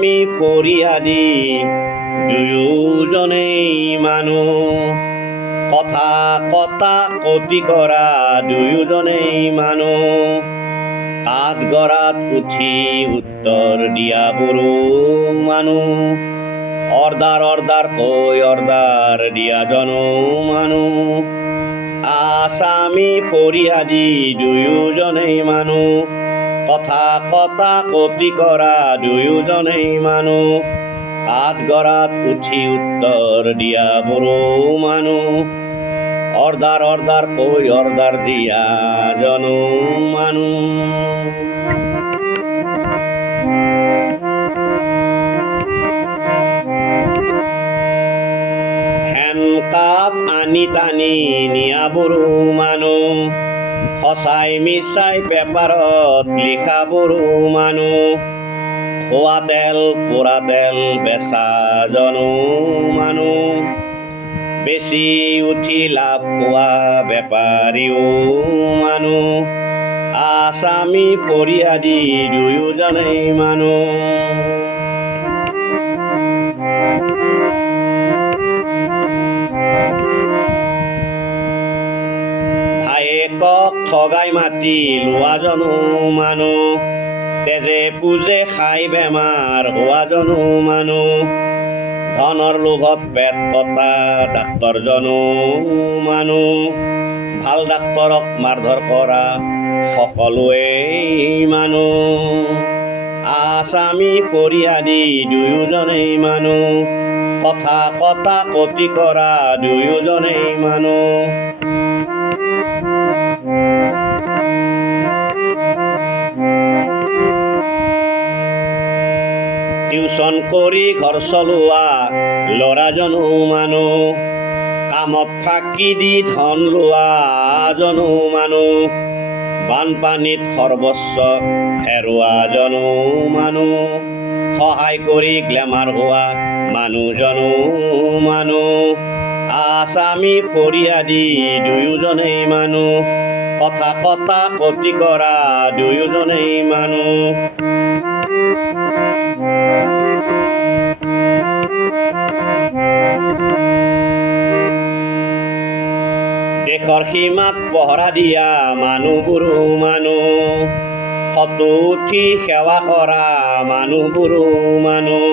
আসামি ফৰিয়াদি দুয়োজনেই মানুহ, কথা কটা কটি কৰা দুয়োজনেই মানুহ, কাঠগড়াত উঠি উত্তৰ দিয়া বড়ো মানুহ, অৰ্ডাৰ কৈ অৰ্ডাৰ দিয়া জনো মানুহ, আসামি ফৰিয়াদি দুয়োজনেই মানুহ, কথা কটা কটি কৰা দুয়োজনেই মানুহ, কাঠগড়াত উঠি উত্তৰ দিয়া বড়ো মানুহ, অৰ্ডাৰ কৈ অৰ্ডাৰ দিয়া জনো মানুহ। হেণ্ডকাপ আনি টানি নিয়া বড়ো মানুহ, সঁচাই মিছাই পেপাৰত লিখা বড়ো মানুহ, খোৱা তেল পোৰা তেল বেচা জনো মানুহ, বেছি উঠি লাভ খোৱা বেপাৰীও মানুহ, আসামি ফৰিয়াদি দুয়োজনেই মানুহ। ভায়েকক ঠগাই মাতি লোৱা জনো মানুহ, তেজে পুজে খাই বেমাৰ হোৱা জনো মানুহ, ধনৰ লোভত পেট কটা ডাক্তৰ জনো মানুহ, ভাল ডাক্তৰক মাৰধৰ কৰা সকলোৱেই মানুহ, আসামি ফৰিয়াদি দুয়োজনেই মানুহ, কথা কটা কটি কৰা দুয়োজনেই মানুহ। টিউচন কৰি ঘৰ চলোৱা ল'ৰাজনো মানুহ, কামত ফাঁকি দি ধন লোৱা জনো মানুহ, বানপানীত সৰ্বস্ব হেৰুৱা জনো মানুহ, সহায় কৰি গ্লেমাৰ হোৱা মানুহজনো মানুহ, আসামি ফৰিয়াদি দুয়োজনেই মানুহ, কথা কটা কটি কৰা দুয়োজনেই মানুহ। দেশৰ সীমাত পহৰা দিয়া মানুহবোৰো মানুহ, ফটো উঠি সেৱা কৰা মানুহবোৰো মানুহ,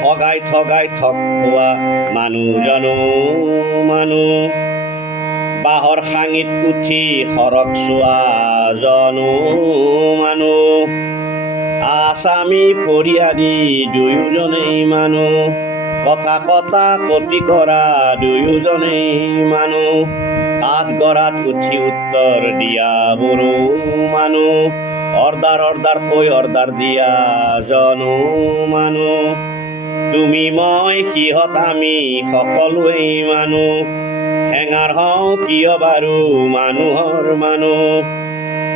ঠগাই ঠগাই ঠগ খোৱা মানুহজনো মানুহ, বাঁহৰ খাঙিত উঠি সৰগ চোৱা জনো মানুহ, আসামি ফৰিয়াদি দুয়োজনেই মানুহ, কথা কটা কটি কৰা দুয়োজনেই মানুহ, কাঠগড়াত উঠি উত্তৰ দিয়া বড়ো মানুহ, অৰ্ডাৰ কৈ অৰ্ডাৰ দিয়া জনো মানুহ, তুমি মই সিহঁত আমি সকলোৱেই মানুহ, হেঙাৰ হওঁ কিয় বাৰু মানুহৰ মানুহ,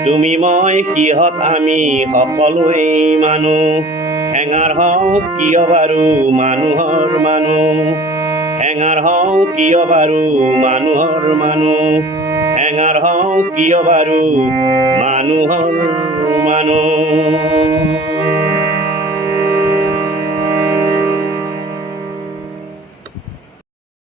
তুমি মই সিহঁত আমি সকলোৱেই মানুহ, হেঙাৰ হওঁ কিয় বাৰু মানুহৰ মানুহ, হেঙাৰ হওঁ কিয় বাৰু মানুহৰ মানুহ, হেঙাৰ হওঁ কিয় বাৰু মানুহৰ মানুহ।